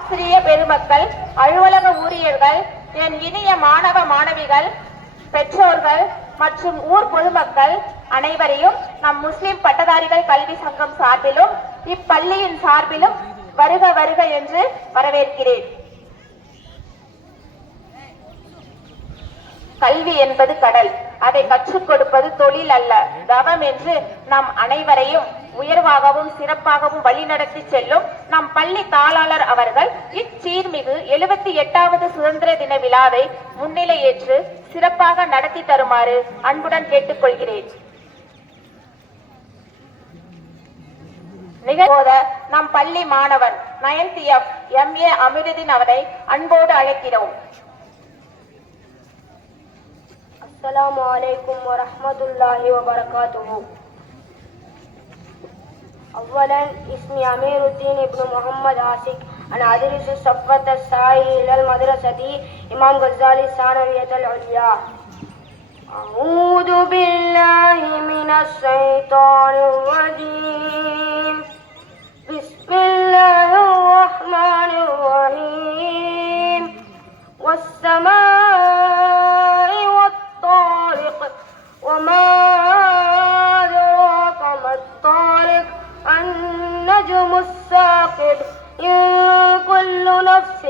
ஆசிரிய பெருமக்கள், அலுவலக ஊழியர்கள், என் இனிய மாணவ மாணவிகள், பெற்றோர்கள் மற்றும் ஊர் பொதுமக்கள் அனைவரையும் நம் முஸ்லிம் பட்டதாரிகள் கல்வி சங்கம் சார்பிலும் இப்பள்ளியின் சார்பிலும் வருக வருக என்று வரவேற்கிறேன். கல்வி என்பது கடல், அதை கற்றுக் கொடுப்பது தொழில் அல்ல, தவம் என்று நம் அனைவரையும் உயர்வாகவும் சிறப்பாகவும் வழிநடத்தி செல்லும் நம் பள்ளி தாளாளர் அவர்கள் இச்சீர்மிகு 78வது சுதந்திர தின விழாவை முன்னிலை ஏற்று சிறப்பாக நடத்தி தருமாறு அன்புடன் கேட்டுக்கொள்கிறேன். நிகழ்வோத நம் பள்ளி மாணவன் 9th F MA அமிருதீன் அவரை அன்போடு அழைக்கிறோம். அஸ்ஸலாமு அலைக்கும் வரஹ்மத்துல்லாஹி வபரகாத்துஹு. أولا اسمي أمير الدين ابن محمد عاشق. أنا أدرس صفوة السائر إلى المدرسة إمام غزالي الثانوية العليا. أعوذ بالله من الشيطان الرجيم. بسم الله الرحمن الرحيم. والسماء والطارق وما أدراك ما الطارق النجم الثاقب إن كل نفس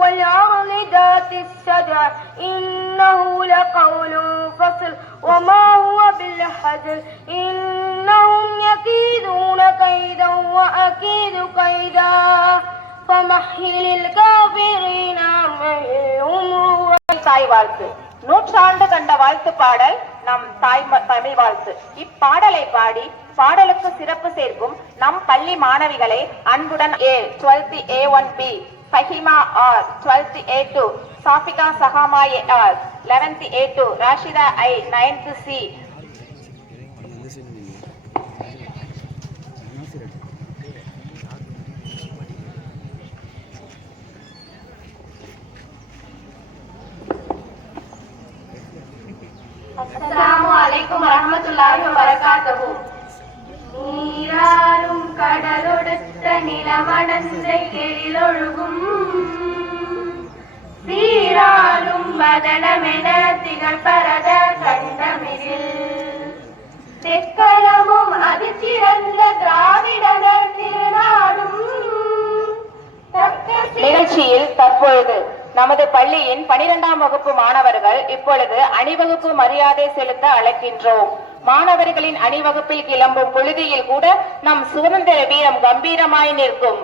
والأرض ذات الصدع إنه لقول فصل وما هو بالحزن إنهم يكيدون كيدا وأكيد كيدا فمهل الكافرين أمهلهم. தாய் வாழ்த்து. நூற்றாண்டு கண்ட வாழ்த்து பாடல் நம் தமிழ் வாழ்த்து. இப்பாடலை பாடி பாடலுக்கு சிறப்பு சேர்க்கும் நம் பள்ளி மாணவிகளை அன்புடன் 12th A1B, Fahima R, 12th A2, சாஃபிகா சஹாமா R, 11th A2, Rashida I, 9th C. அஸ்ஸலாமு அலைக்கும் வரஹ்மத்துல்லாஹி வபரகாத்துஹு. நீராரும் கடலொடுத்த நிலமடந்தை எழிலொழுகும் சீராரும் வதனமென திகழ்பரத கண்டமிதில் தெற்களமும் அது சிறந்த திராவிடனர் திருநாடும். நிகழ்ச்சியில் தற்பொழுது நமது பள்ளியின் 12ஆம் வகுப்பு மாணவர்கள் இப்பொழுது அணிவகுப்பு மரியாதை செலுத்த அழைக்கின்றோம். மாணவர்களின் அணிவகுப்பில் கிளம்பும் பொழுதில் கூட நம் சுதந்திர வீரம் கம்பீரமாய் நிற்கும்.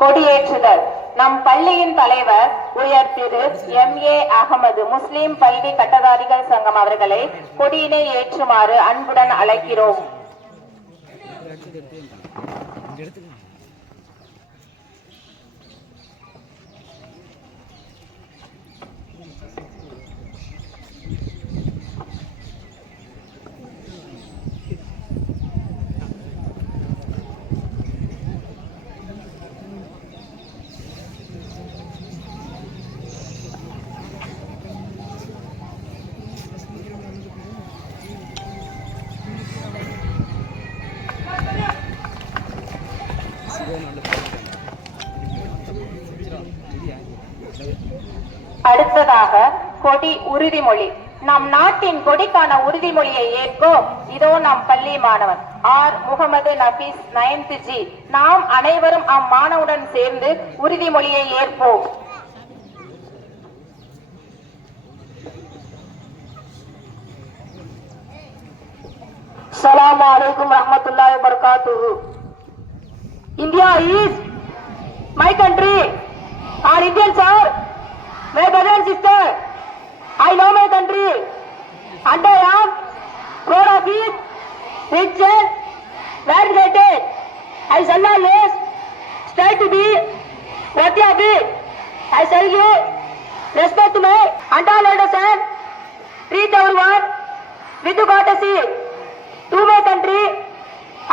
கொடியேற்றுதல். நம் பள்ளியின் தலைவர் உயர் திரு MA அகமது முஸ்லிம் பள்ளி பட்டதாரிகள் சங்கம் அவர்களை கொடியினை ஏற்றுமாறு அன்புடன் அழைக்கிறோம். அடுத்ததாக கொடி உறுதிமொழி. நம் நாட்டின் கொடிக்கான உறுதிமொழியை ஏற்போம். இதோ நம் பள்ளி மாணவன் R Mohammed Nabees 9th G. நாம் அனைவரும் அம்மாணவுடன் சேர்ந்து உறுதிமொழியை ஏற்போம். Assalamu alaikum warahmatullahi wabarakatuh. India is my country. Our Indians are my brother and sister. I love my country and I am proud of it, rich and well educated. I shall always strive to be worthy of it. I shall give respect to my and elders and treat everyone with courtesy to my country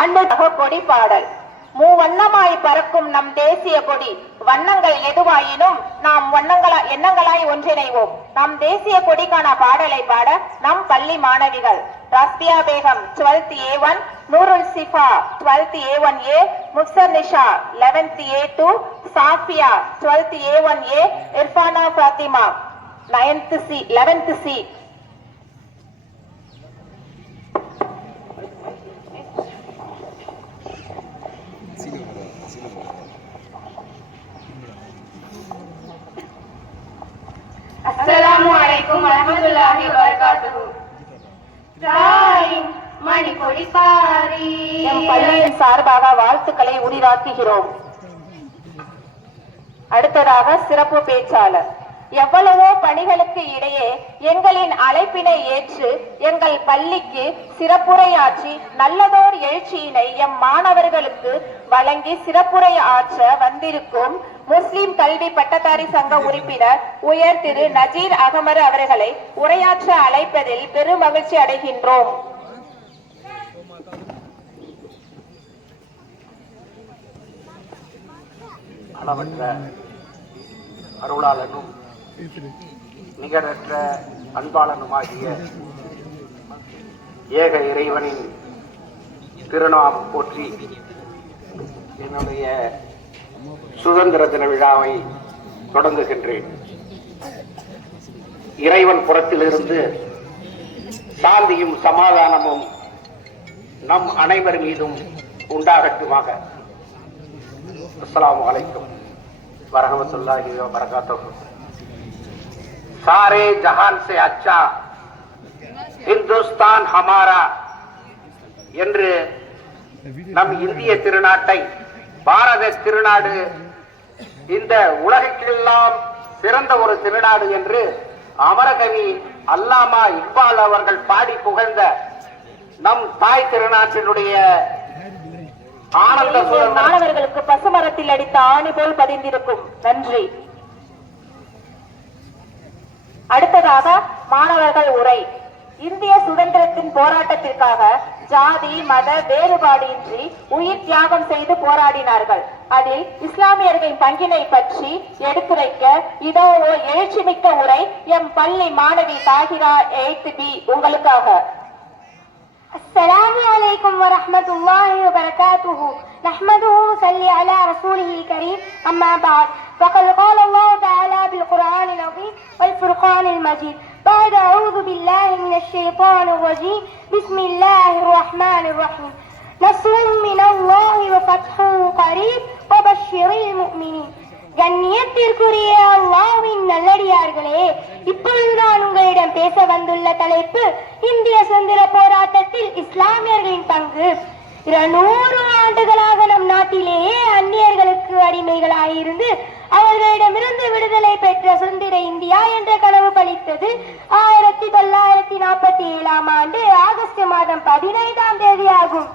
and கொடி பாடல். மூவண்ணமாய் பறக்கும் நம் தேசிய கொடி, வண்ணங்கள் எதுவாயினும் நாம் எண்ணங்களாய் ஒன்றிணைவோம். நம் தேசிய கொடிக்கான பாடலை பாட நம் பள்ளி மாணவிகள் ராஸ்பியா Begum 12th A1, Noorul சிஃபா 12th A1A, முக்சர் Nisha 11th A2, Safia 12th A1A, Irfana Fathima 11th C. Assalamu alaikum warahmatullahi wabarakatuh. தாயின் மணிக்கொடி பாரி எம் பள்ளியின் சார்பாக வாழ்த்துக்களை உரிதாக்குகிறோம். அடுத்ததாக சிறப்பு பேச்சாளர். எவ்வளவோ பணிகளுக்கு இடையே எங்களின் அழைப்பினை ஏற்று எங்கள் பள்ளிக்கு சிறப்புரையாற்றி நல்லதோர் எழுச்சியினை எம் மாணவர்களுக்கு வழங்கி சிறப்புரை ஆற்ற வந்திருக்கும் முஸ்லிம் கல்வி பட்டதாரி சங்க உறுப்பினர் உயர் திரு நஜீர் அகமது அவர்களை உரையாற்ற அழைப்பதில் பெரும் மகிழ்ச்சி அடைகின்றோம். அளவற்ற அருளாளனும் நிகரற்ற அன்பாளனுமாகிய ஏக இறைவனின் திருநாமம் போற்றி என்னுடைய சுதந்திர தின விழாவை தொடங்குகின்றேன். இறைவன் புறத்திலிருந்து சாந்தியும் சமாதானமும் நம் அனைவர் மீதும் உண்டாகட்டுமாக. அஸ்ஸலாமு அலைக்கும் வரஹ்மத்துல்லாஹி வ பரகாத்துஹு. सारे जहान से अच्छा हिंदुस्तान हमारा என்று நம் இந்திய திருநாட்டை பாரத திருநாடு இந்த உலகிற்கெல்லாம் சிறந்த ஒரு திருநாடு என்று அமரகவி அல்லாமா இக்பால் அவர்கள் பாடி புகழ்ந்த நம் தாய் திருநாட்டினுடைய ஆனந்த மாணவர்களுக்கு பசுமரத்தில் அடித்த ஆணி போல் பதிந்திருக்கும். நன்றி. அடுத்ததாக மாணவர்கள் உரை. இந்திய சுதந்திரத்தின் போராட்டத்திற்காக ஜாதி மத வேறுபாடின்றி உயிர் தியாகம் செய்து போராடினார்கள். அதில் இஸ்லாமியர்களின் பங்கினை பற்றி எடுத்துரைக்க இதோ எழுச்சிமிக்க உரை எம் பள்ளி மாணவி தாகிரா 8th B உங்களுக்காக. السلام عليكم ورحمة الله وبركاته. نحمده ونصلي على رسوله الكريم. أما بعد فقد قال الله تعالى بالقرآن العظيم والفرقان المجيد بعد أعوذ بالله من الشيطان الرجيم بسم الله الرحمن الرحيم نصر من الله وفتح قريب وبشر المؤمنين. கண்ணியத்திற்குரிய அல்லாஹ்வின் நல்லடியார்களே, இப்பொழுதுதான் உங்களிடம் பேச வந்துள்ள தலைப்பு இந்திய சுதந்திர போராட்டத்தில் இஸ்லாமியர்களின் பங்கு. 200 ஆண்டுகளாக நம் நாட்டிலேயே அந்நியர்களுக்கு அடிமைகளாயிருந்து அவர்களிடமிருந்து விடுதலை பெற்ற சுதந்திர இந்தியா என்ற கனவு பலித்தது 1947 ஆண்டு ஆகஸ்ட் மாதம் 15ஆம் தேதி ஆகும்.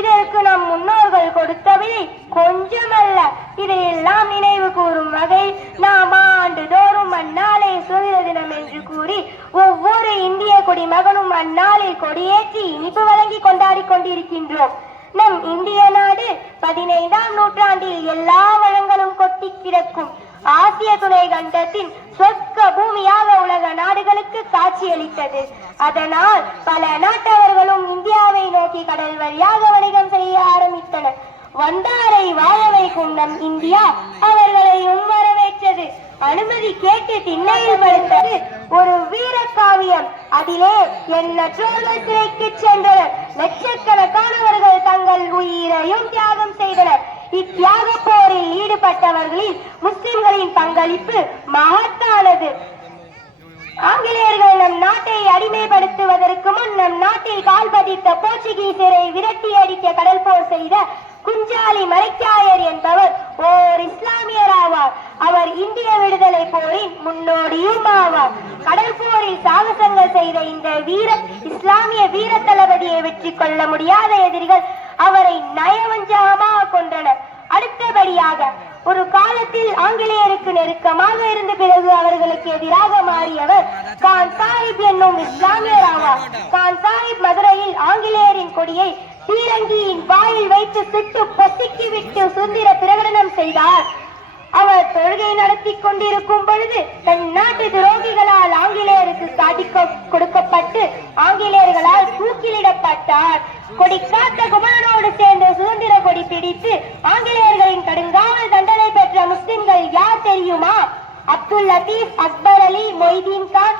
இதற்கு நம் முன்னோர்கள் கொடுத்தவை கொஞ்சமல்ல. இதையெல்லாம் நினைவு கூறும் வகை நாம் ஆண்டுதோறும் அந்நாளை சுதந்திர தினம் என்று கூறி ஒவ்வொரு இந்திய குடிமகனும் அந்நாளில் கொடியேற்றி இனிப்பு வழங்கி கொண்டாடி கொண்டிருக்கின்றோம். நம் இந்திய நாடு 15ஆம் நூற்றாண்டில் எல்லா வளங்களும் கொட்டி கிடக்கும் ஆசிய துணை கண்டத்தின் சொர்க்க பூமியாக உலக நாடுகளுக்கு காட்சியளித்தது. அதனால் பல நாட்டவர்களும் இந்தியாவை நோக்கி கடல் வழியாக வணிகம் செய்ய ஆரம்பித்தனர். வந்தாரை வாழ வைக்கும் நம் இந்தியா அவர்களையும் வரவேற்று வரவேற்றது. அனுமதி கேட்டு திண்ணையில் படுத்தது ஒரு வீர காவியம். அதிலே எண்ணற்றோர்கள் சிறைக்கு சென்றனர். லட்சக்கணக்கானவர்கள் தங்கள் உயிரையும் தியாகம் செய்தனர். இத்தியாக போரில் ஈடுபட்டவர்களில் முஸ்லிம்களின் பங்களிப்பு மகத்தானது. ஆங்கிலேயர்கள் நம் நாட்டை அடிமைப்படுத்துவதற்கு முன் நம் நாட்டில் கால் பதித்த போர்ச்சுகீசியரை விரட்டி அடிக்க கடல் போர் செய்த குஞ்சாலி மரைக்காயர் என்பவர் ஓர் இஸ்லாமியர் ஆவார். அவர் இந்திய விடுதலை போரின் முன்னோடியும் ஆவார். கடல் போரில் சாகசங்கள் செய்த இந்த இஸ்லாமிய வீர தளபதியை வெற்றி கொள்ள முடியாத எதிரிகள் அவரை நயவஞ்சகமாக கொன்றனர். அடுத்தபடியாக ஒரு காலத்தில் ஆங்கிலேயருக்கு நெருக்கமாக இருந்த பிறகு அவர்களுக்கு எதிராக மாறியவர் கான் சாஹிப் என்னும் இஸ்லாமியர் ஆவார். கான் சாஹிப் மதுரையில் ஆங்கிலேயரின் கொடியை பீரங்கியின் வாயில் வைத்து சுட்டு பொசுக்கி விட்டு சுதந்திர பிரகடனம் செய்தார். அவர் தொழுகை நடத்தி கொண்டிருக்கும் பொழுது தன் நாட்டு துரோகிகளால் ஆங்கிலேயருக்கு காட்டி கொடுக்கப்பட்டு ஆங்கிலேயர்களால் தூக்கிலிடப்பட்டார். கொடி காத்த குமரனோடு சேர்ந்து சுதந்திர கொடி பிடித்து ஆங்கிலேயர்களின் கடுங்காவல் தண்டனை பெற்ற முஸ்லிம்கள் யார் தெரியுமா? அப்துல் லத்தீப், அக்பர் அலி, மொய்தீன் கான்,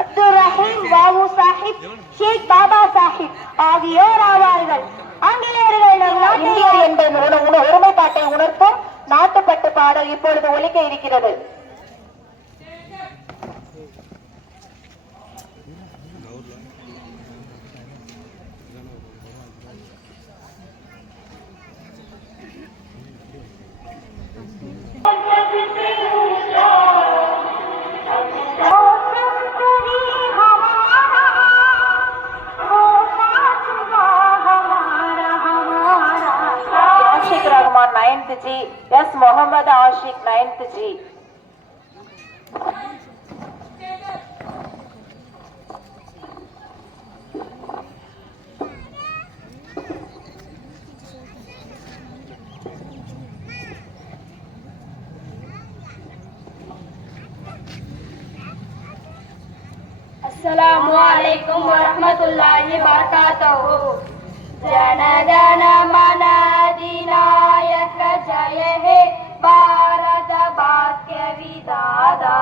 அப்துல் ரஹீம், பாபு சாஹிப், ஷேக் பாபா சாஹிப் ஆகியோர் ஆவார்கள். ஆங்கிலேயர்கள் நம் நாட்டில் என்பதன் ஒருமைப்பாட்டை உணர்த்தும் நாட்டுப்பட்டு பாடல் இப்பொழுது ஒலிக்க இருக்கிறது. Rahman 9th G, S Mohammad आशिक 9th G. अस्सलामु अलैकुम वरहमतुल्लाहि वबरकातुहू. जन गण मन अधिनायक जय हे भारत भाग्य विधाता.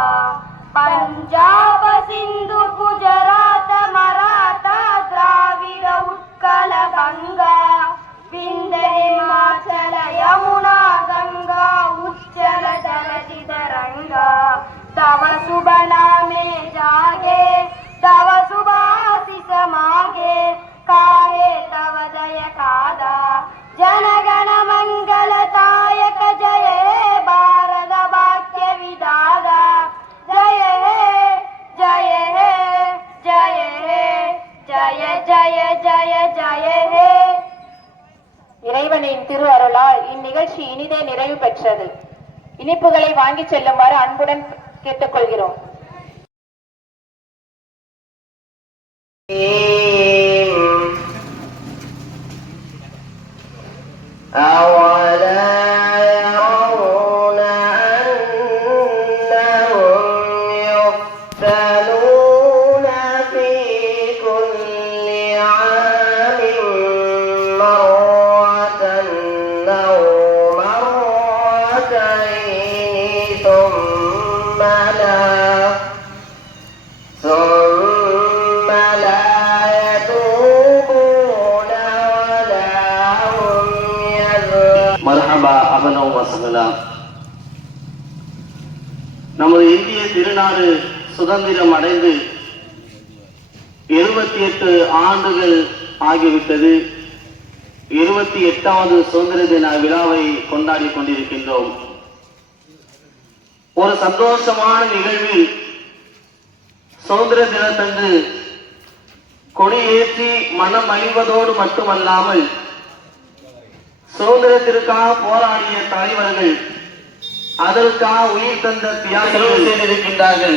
पंजाब सिंधु गुजरात मराठा द्राविड उत्कल गंगा विंध्य हिमाचल यमुना गंगा उच्चल जलधि तरंगा. तव शुभ नामे जागे तव शुभाशिष मागे काहे तव जय कादा. जनगण मंगलदायक जय हे भारत भाग्य विधाता. जय हे जय हे जय हे जय जय जय जय हे. இறைவனின் திரு அருளால் இந்நிகழ்ச்சி இனிதே நிறைவு பெற்றது. இனிப்புகளை வாங்கி செல்லுமாறு அன்புடன் கேட்டுக்கொள்கிறோம். நமது இந்திய திருநாடு சுதந்திரம் அடைந்து 78 ஆண்டுகள் ஆகிவிட்டது. 28வது சுதந்திர தின விழாவை கொண்டாடி கொண்டிருக்கின்றோம். ஒரு சந்தோஷமான நிகழ்வில் சுதந்திர தினத்தன்று கொடியேற்றி மனம் அழிவதோடு மட்டுமல்லாமல் சுதந்திரத்திற்காக போராடிய தலைவர்கள், அதற்காக உயிர் தந்த தியாகிகள் செய்திருக்கின்றார்கள்.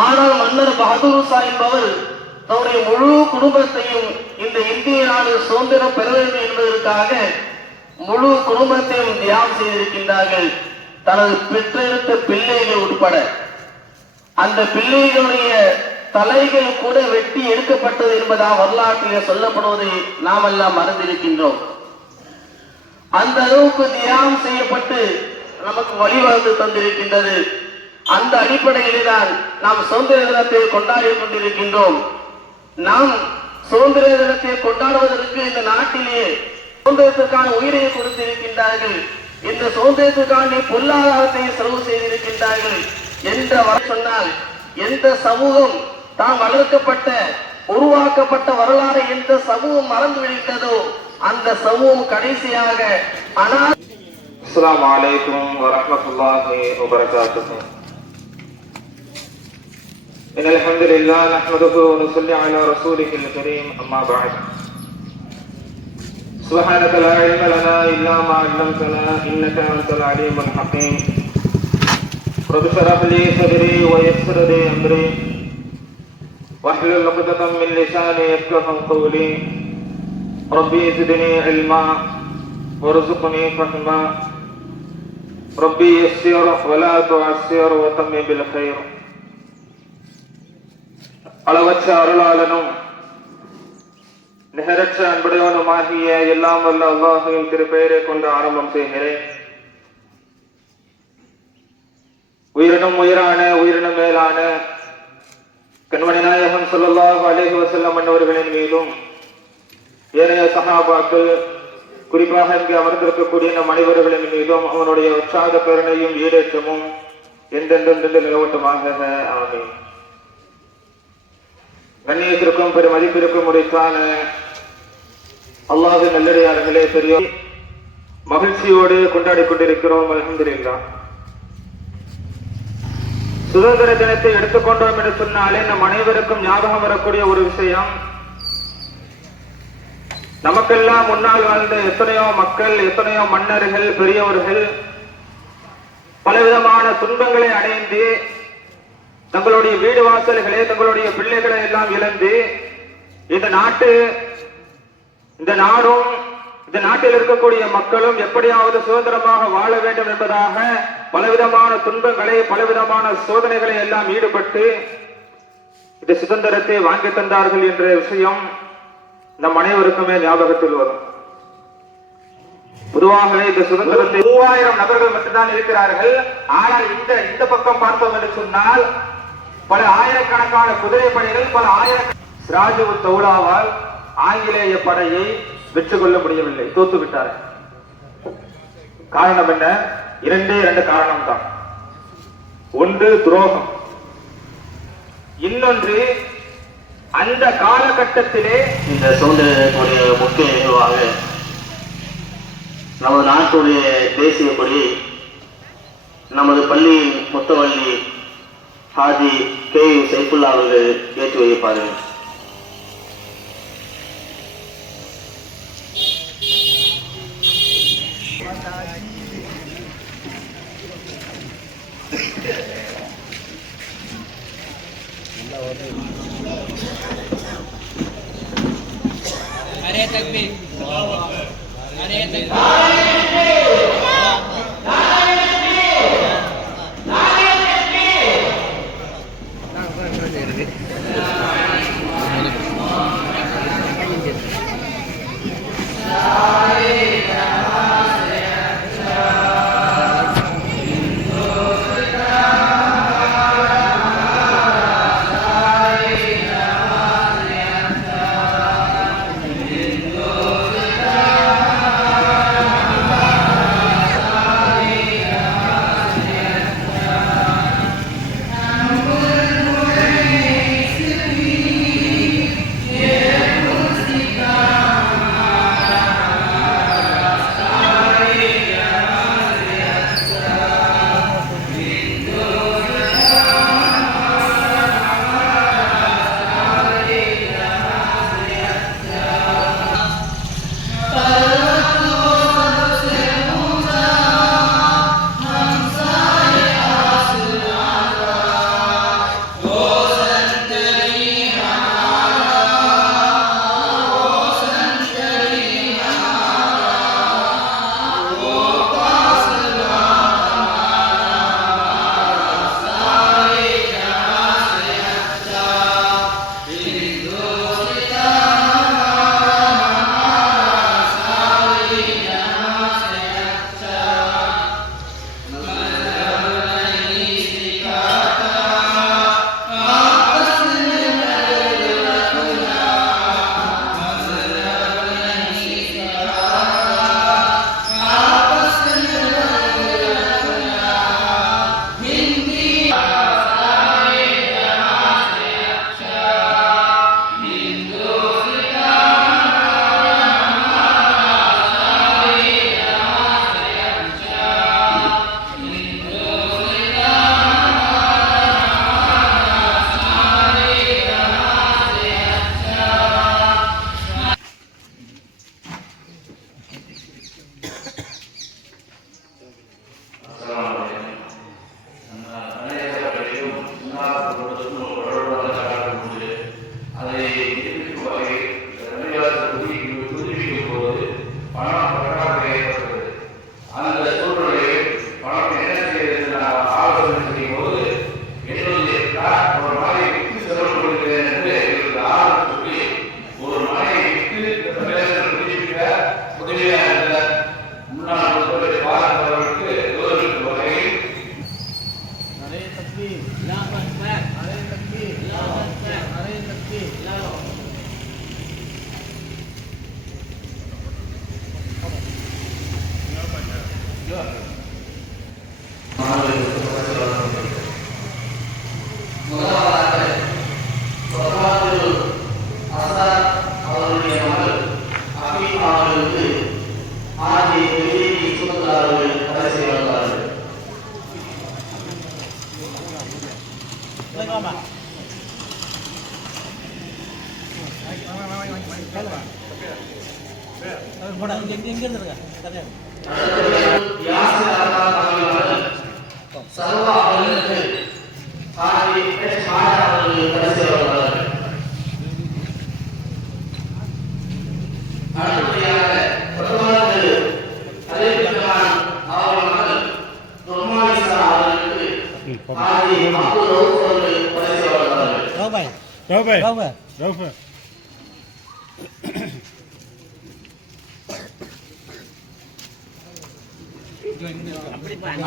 ஆனால் மன்னர் பகதூர் ஷா என்பவர் தன்னுடைய முழு குடும்பத்தையும் இந்த இந்திய நாடு சுதந்திரம் பெற வேண்டும் என்பதற்காக முழு குடும்பத்தையும் தியாகம் செய்திருக்கின்றார்கள். தனது பெற்றெடுத்த பிள்ளைகள் உட்பட அந்த பிள்ளைகளுடைய தலைகள் கூட வெட்டி எடுக்கப்பட்டது என்பதாக வரலாற்றிலே சொல்லப்படுவதை நாம் எல்லாம் மறந்திருக்கின்றோம். அந்த அளவுக்கு தியாகம் செய்யப்பட்டு நமக்கு வழிவகுத்து தந்திருக்கின்றது. அந்த அடிப்படையிலே தான் நாம் சுதந்திர தினத்தை கொண்டாடி கொண்டிருக்கின்றோம். நாம் சுதந்திர தினத்தை கொண்டாடுவதற்கு இந்த நாட்டிலே சுதந்திரத்திற்கான உயிரை கொடுத்திருக்கின்றார்கள். இந்த சுதந்திரத்திற்கான பொருளாதாரத்தை செலவு செய்திருக்கின்றார்கள் என்று சொன்னால், எந்த சமூகம் தான் வளர்க்கப்பட்ட உருவாக்கப்பட்ட வரலாறு எந்த சமூகம் மறந்து விடுகின்றதோ அந்த சமூகம் கடைசியாக அஸ்ஸலாமு அலைக்கும் வரஹ்மத்துல்லாஹி வபரகாத்துஹு. இன்னல் ஹம்துலில்லாஹ் நஹ்மதுஹு வ நுஸல்லி அலா ரசூலிஹில் கரீம். அம்மா பஅத். சுப்ஹானக லா இல்ம லனா இல்லா மா அல்லம்தனா இன்னக அன்தல் அலீமுல் ஹகீம். ரப்பி ஷ்ரஹ் லி ஸத்ரி வ யஸ்ஸிர் லி அம்ரி வஹ்லுல் உக்ததம் மின் லிசானி யஃப்கஹு கௌலி. ரப்பி ஸித்னி இல்மா வர்ஸுக்னி ஃபஹ்மா. ரப்பி யஸ்ஸிர் வலா துஅஸ்ஸிர் வதம்மி பில் கைர். அளவற்ற அருளாளனும் நிகரற்ற அன்புடையவனுமாகிய எல்லாம் வல்ல அல்லாஹ்வின் திருப்பெயரை கொண்டு ஆரம்பம் செய்கிறேன். உயிரினும் உயிரான உயிரினும் மேலான கண்மணி நாயகம் ஸல்லல்லாஹு அலைஹி வஸல்லம் அன்னவர்களின் மீதும் ஏனைய சஹாபாக்கள், குறிப்பாக இங்கு அமர்ந்திருக்கக்கூடிய நம் அனைவர்களின் மீதும் அவனுடைய உற்சாக கருணையும் ஈடேற்றமும் என்றென்றும் நிலவட்டுமாக. ஆமீன். கண்ணியத்திற்கும் பெரும் மதிப்பிற்கும் உடைத்தான அல்லாஹ்வின் நல்லடியார்களே, பெரியோர், மகிழ்ச்சியோடு கொண்டாடி கொண்டிருக்கிறோம். அல்ஹம்துலில்லாஹ். சுதந்திர தினத்தை எடுத்துக்கொண்டோம் என்று சொன்னாலே நம் அனைவருக்கும் ஞாபகம் வரக்கூடிய ஒரு விஷயம், நமக்கெல்லாம் முன்னால் வாழ்ந்த எத்தனையோ மக்கள், எத்தனையோ மன்னர்கள், பெரியவர்கள் பலவிதமான துன்பங்களை அடைந்து தங்களுடைய வீடு வாசல்களை, தங்களுடைய பிள்ளைகளை எல்லாம் இழந்து இந்த நாடும் இந்த நாட்டில் இருக்கக்கூடிய மக்களும் எப்படியாவது சுதந்திரமாக வாழ வேண்டும் என்பதாக பலவிதமான துன்பங்களை, பலவிதமான சோதனைகளை எல்லாம் ஈடுபட்டு இந்த சுதந்திரத்தை வாங்கி தந்தார்கள் என்ற விஷயம் நம் அனைவருக்குமே ஞாபகத்தில் வரும். பொதுவாக இந்த சுதந்திரத்தை 3000 நபர்கள் மட்டும்தான் இருக்கிறார்கள். ஆனால் இந்த பக்கம் பார்த்தோம் என்று சொன்னால் பல ஆயிரக்கணக்கான குதிரை படைகள், பல சிராஜு தௌலாவால் ஆங்கிலேய படையை வெற்றி கொள்ள முடியவில்லை, தோத்துவிட்டார்கள். காரணம் என்ன? 2 காரணம் தான். ஒன்று துரோகம், இன்னொன்று அந்த காலகட்டத்திலே இந்த சுதந்திரத்துடைய முக்கிய நிகழ்வாக நமது நாட்டுடைய தேசிய கொடி நமது பள்ளியின் முத்தவள்ளி ஹாஜி கே சைஃபுல்லா அவர்கள் ஏற்றி வைப்பார்கள். अरे तकबीर, अरे तकबीर। சர்வா அவர்களுக்கு ஆதி எச் மாயா அவர்களுக்கு பரிசு வழங்குவார்கள். அடுத்தபடியாக பிரதமர் அறிவிப்பான் அவர்கள் மகள் நுர்மானிசா அவர்களுக்கு ஆதி அப்துல் ரவுஃப் அவர்களுக்கு பரிசு வழங்குவார்கள்.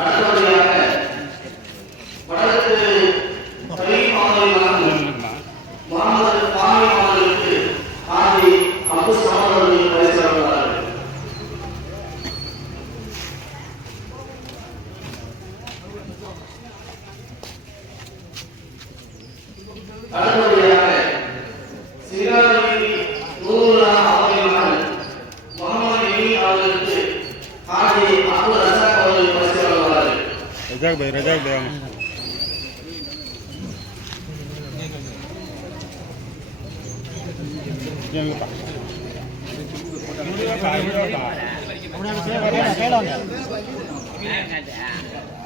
அடுத்தபடியாக வடக்கு சலீம் அவர்கள் முகமது காமி அவர்களுக்கு ஆதி அப்துல் சமத் அவர்களுக்கு பரிசு வழங்குவார்கள். அடுத்தபடியாக சிகாரி நூருல்லா அவர்கள் மகன் முகமது எமி அவர்களுக்கு ஆதி அப்துல் ரசாக் அவர்களுக்கு பரிசு வழங்குவார்கள்.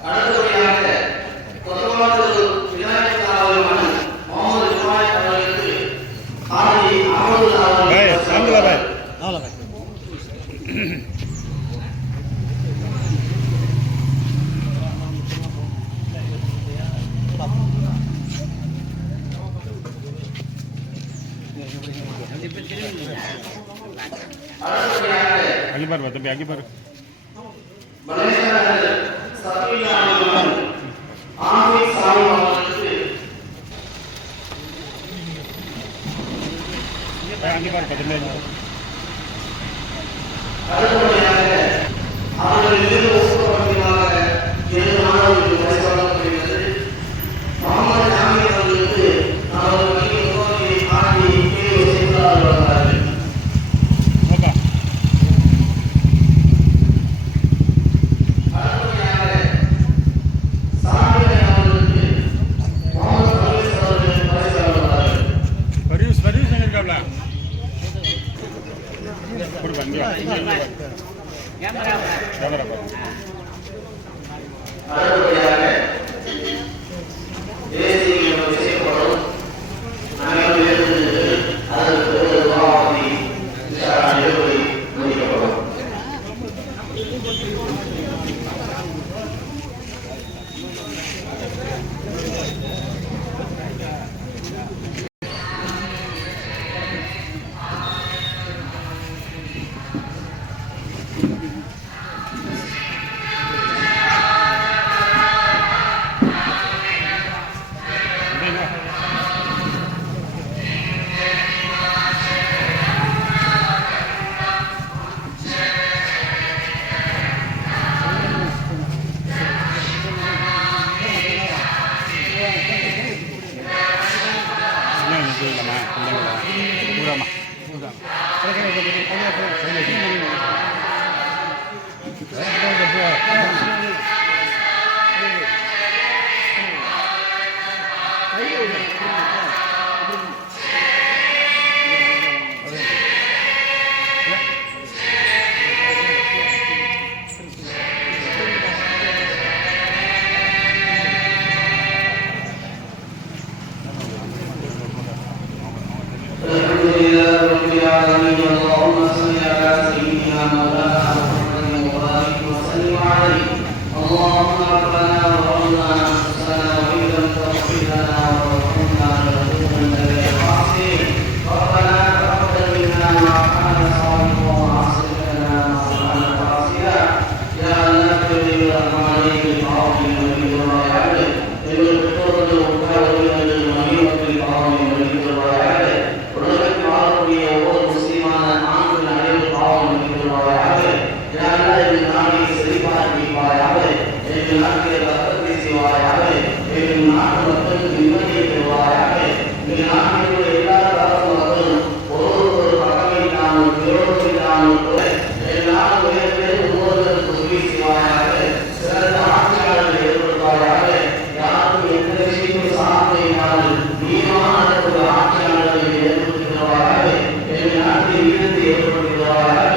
அடுத்தபடியாக கொத்தவாடு விநாயகர் அவர்கள் மகன் முகமது இஸ்மாயில் அவர்களுக்கு ஆதி அஹமது அவர்களுக்கு மலேசியா சபீனா அவர்கள் ஆமீர் சாமி அவர்களுக்கு அடுத்தபடியாக அவர்கள் இரு ஒப்புரவாக 7 மாணவர்களுக்கு பரிசு வழங்கப்படுகிறது. முகமது ஜாமி அவர்களுக்கு அவர்கள் பள்ளி முகவரி ஆதி கே செல்லா வழங்குகிறார்கள். அடுத்தபடியாக சாமியை அவர்களுக்கு முகமது பர்வேஸ் அவர்கள் பரிசு வழங்குகிறார்கள். அடுத்தபடியாக தேசிய கீதம் இசைக்கப்படும். அனைவரும் எழுந்து அதற்கு துஆவாதி இன்ஷா அல்லாஹ் எழுதி முடிக்கப்படும். الحمد لله رب العالمين اللهم صل على سيدنا ஏற்படுத்துவாயாக.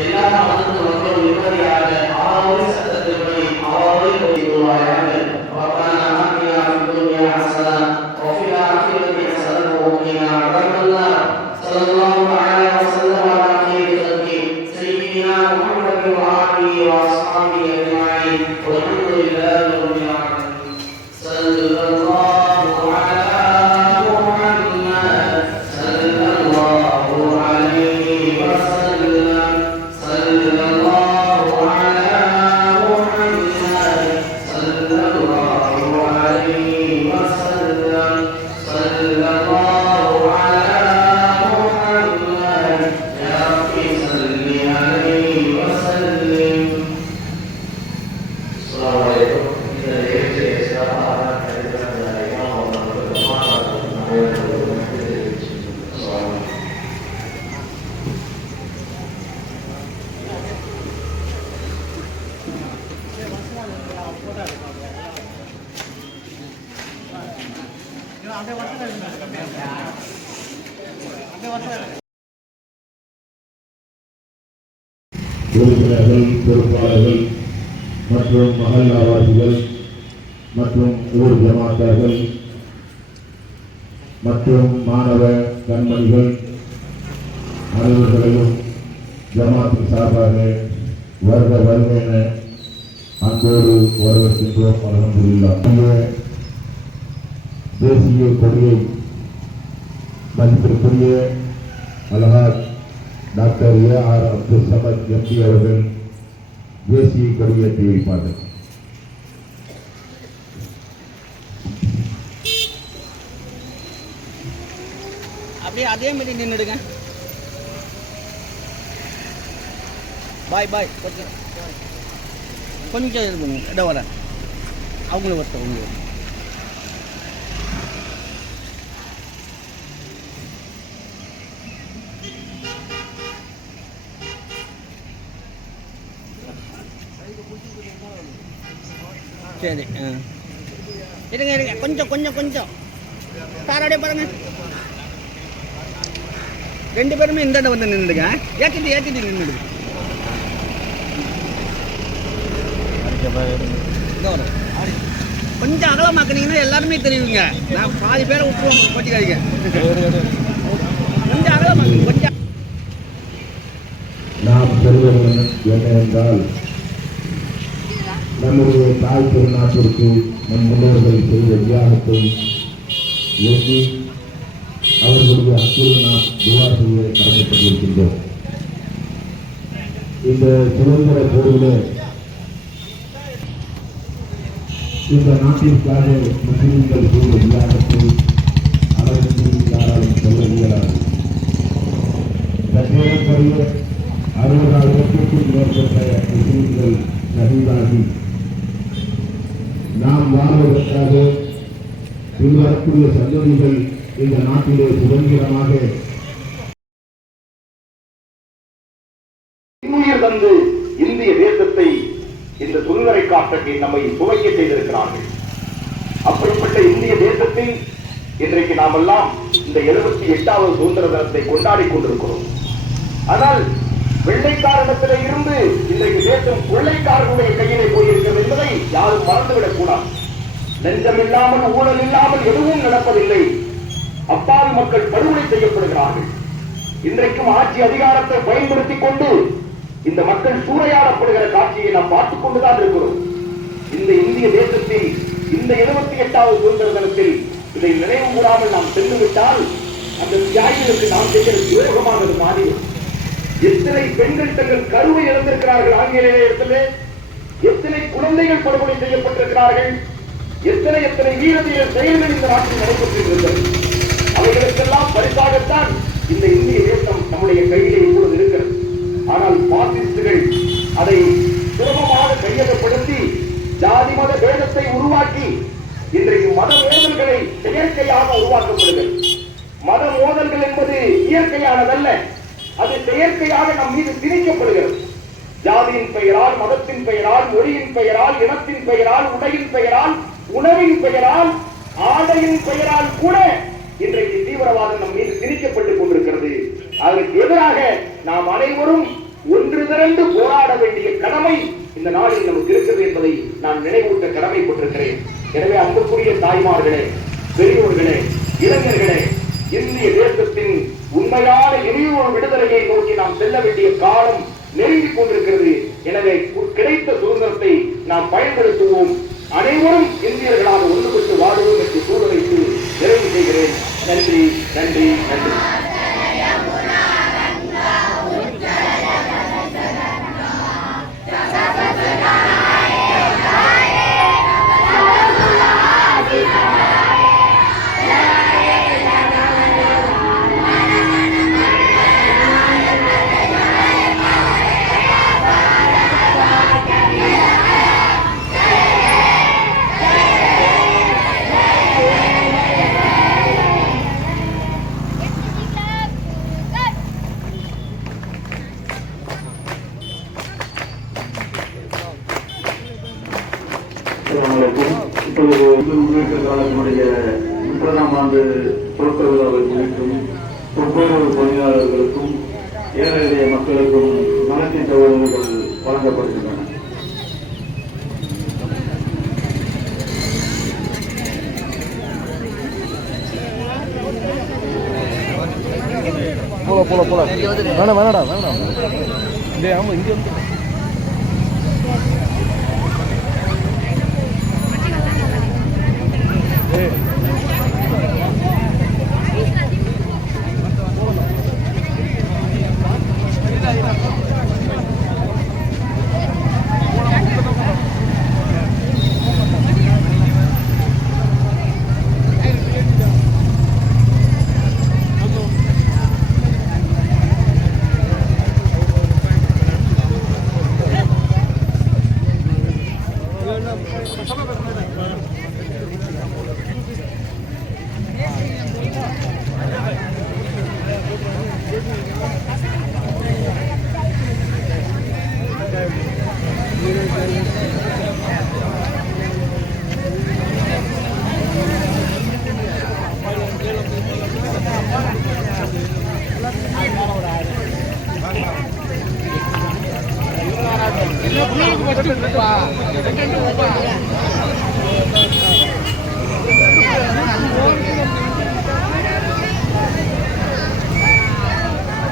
எல்லா மதத்து மக்களும் நிம்மதியாக ஆறு சட்டத்தின்படி ஆறு கொள்வாயாக. ربنا آتنا في الدنيا حسنة وفي الآخرة حسنة وقنا عذاب النار. صلى الله على وسلم على خير خلقه سيدنا محمد وآله وأصحابه أجمعين والحمد لله رب العالمين. صلى الله على محمد صلى الله عليه وسلم. صلى الله على محمد صلى الله عليه وسلم. صلى الله على محمد يا ربي صل عليه وسلم. السلام عليكم. உறுப்பினர்கள், பொறுப்பாளர்கள் மற்றும் மஹல்லாவாசிகள் மற்றும் ஊர் ஜமாத்தார்கள் மற்றும் மாணவ கண்மணிகள் அனைவர்களையும் ஜமாத்தின் சார்பாக வருக வருக என அன்போடு வரவேற்கின்றோம். அல்ஹம்துலில்லாஹ். தேசிய கொடியை மதிப்பிற்குரிய அல்ஹாஜ் டாக்டர் ஏ.ஆர். அப்துல் சமத் எம்பி அவர்கள் தேசிய கொடியேற்றி வைப்பார்கள். அப்படியே அதே மாதிரி நின்றுடுங்க. பாய் பாய் கொஞ்சம் கொஞ்சம் இது பண்ணுங்க. இடம் வர அவங்களும் ஒருத்தர் அவங்களும் சரி. இருங்க இருங்க கொஞ்சம் கொஞ்சம் கொஞ்சம் சாரோடைய பாருங்க. ரெண்டு பேருமே இந்த இடம் வந்து நின்றுடுங்க. ஏற்றிட்டு நின்றுடுங்க. கொஞ்சம் அகலமாக்குனீங்கன்னா எல்லாருமே தெரியுங்க. நான் பாதி பேரை விட்டுருவோம் போட்டிக்காதீங்க. கொஞ்சம் அகலமாக்குங்க. கொஞ்சம் நாம் சொல்வது என்னவென்றால், நம்முடைய தாய் திருநாட்டிற்கு நம் முன்னோர்கள் செய்த தியாகத்தை எண்ணி அவர்களுடைய அக்கில் நாம் துவா செய்ய கடமைப்பட்டிருக்கின்றோம். இந்த சுதந்திர போரிலே இந்த நாட்டிற்காக முஸ்லிம்கள் செய்த தியாகத்தை அவருக்கு யாராலும் சொல்ல இயலாது. தற்போதைய 60,000க்கும் மேற்பட்ட முஸ்லிம்கள் ஷஹீதாகி நாம் வாழ்வதற்காக பின்வரக்கூடிய சந்ததிகள் இந்த நாட்டிலே சுதந்திரமாக இன்னுயிர் தந்து இந்திய தேசத்தை இந்த சுதந்திர காட்டத்தை நம்மை துவக்க செய்திருக்கிறார்கள். அப்படிப்பட்ட இந்திய தேசத்தில் இன்றைக்கு நாம் எல்லாம் இந்த 78வது சுதந்திர தினத்தை கொண்டாடி கொண்டிருக்கிறோம். ஆனால் வெள்ளைக்காரனத்திலே இருந்து இன்றைக்கு தேசம் கொள்ளைக்காரர்களுடைய கையிலே போயிருக்கிறது என்பதை யாரும் மறந்துவிடக் கூடாது. லஞ்சம் இல்லாமல், ஊழல் இல்லாமல் எதுவும் நடப்பதில்லை. அப்பாவி மக்கள் படுகொலை செய்யப்படுகிறார்கள். இன்றைக்கும் ஆட்சி அதிகாரத்தை பயன்படுத்திக் கொண்டு இந்த மக்கள் சூறையாடப்படுகிற காட்சியை நாம் பார்த்துக் கொண்டுதான் இருக்கிறோம். இந்த இந்திய தேசத்தில் இந்த 78வது சுதந்திர தினத்தில் இதை நினைவு கூறாமல் நாம் சென்றுவிட்டால் அந்த தியாகிகளுக்கு நாம் செய்கிற துரோகமானது மாறிடும். எத்தனை பெண்கள் தங்கள் கருவை இழந்திருக்கிறார்கள் ஆங்கிலேயத்திலே, எத்தனை குழந்தைகள் படுகொலை செய்யப்பட்டிருக்கிறார்கள், எத்தனை எத்தனை வீரதீர செயல்கள் இந்த நாட்டில் நடைபெற்றிருக்கிறது. அவைகளுக்கெல்லாம் பரிசாகத்தான் இந்த இந்திய தேசம் நம்முடைய கையிலே இப்பொழுது இருக்கிறது. ஆனால் பாசிஸ்டுகள் அதை சுலபமாக கையகப்படுத்தி ஜாதி மத பேதத்தை உருவாக்கி இன்றைக்கு மத மோதல்களை செயற்கையாக உருவாக்கப்படுகிறது. மத மோதல்கள் என்பது இயற்கையானதல்ல, அது செயற்கையாக நம் மீது திணிக்கப்படுகிறது. ஜாதியின் பெயரால், மதத்தின் பெயரால், மொழியின் பெயரால், இனத்தின் பெயரால், உடையின் பெயரால், உணவின் பெயரால், ஆடையின் பெயரால் கூட இன்றைக்கு தீவிரவாதம் நம் மீது திணிக்கப்பட்டுக் கொண்டிருக்கிறது. அதற்கு எதிராக நாம் அனைவரும் ஒன்று திரண்டு போராட வேண்டிய கடமை இந்த நாளில் நமக்கு இருக்கிறது என்பதை நான் நினைவூட்ட கடமைப்பட்டிருக்கிறேன். எனவே அன்புக்குரிய தாய்மார்களே, பெரியோர்களே, இளைஞர்களே, இந்திய தேசத்தின் உண்மையான இனியொரு விடுதலையை நோக்கி நாம் செல்ல வேண்டிய காலம் நெருங்கிக் கொண்டிருக்கிறது. எனவே கிடைத்த சுதந்திரத்தை நாம் பயன்படுத்துவோம். அனைவரும் இந்தியர்களாக ஒன்றுபட்டு வாழுவோம் என்று சூழ வைத்து நிறைவு செய்கிறேன். நன்றி, நன்றி, நன்றி. இப்பொழுது முன்னேற்ற காலத்தினுடைய 30ஆம் ஆண்டு துவக்க விழாவை முன்னிட்டும் ஒவ்வொரு பணியாளர்களுக்கும் ஏழை எளிய மக்களுக்கும் நலத்திட்ட உதவிகள் வழங்கப்படுகின்றன.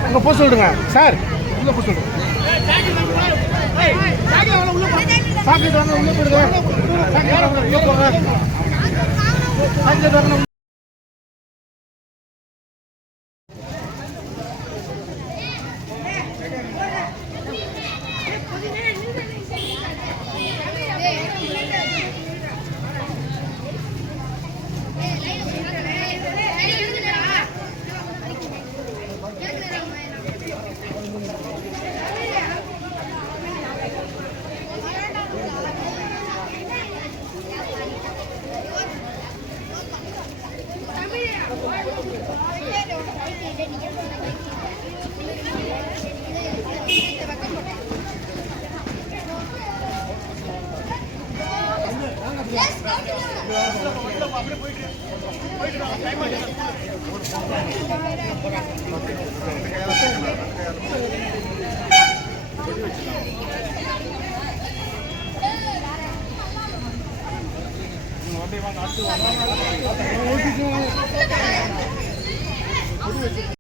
அங்கே போக சொல்லுங்க சார், உள்ள போக சொல்லுங்க. சாப்பிட்டு வாங்க, உள்ள போடுங்க. உள்ள போங்க. Thank you.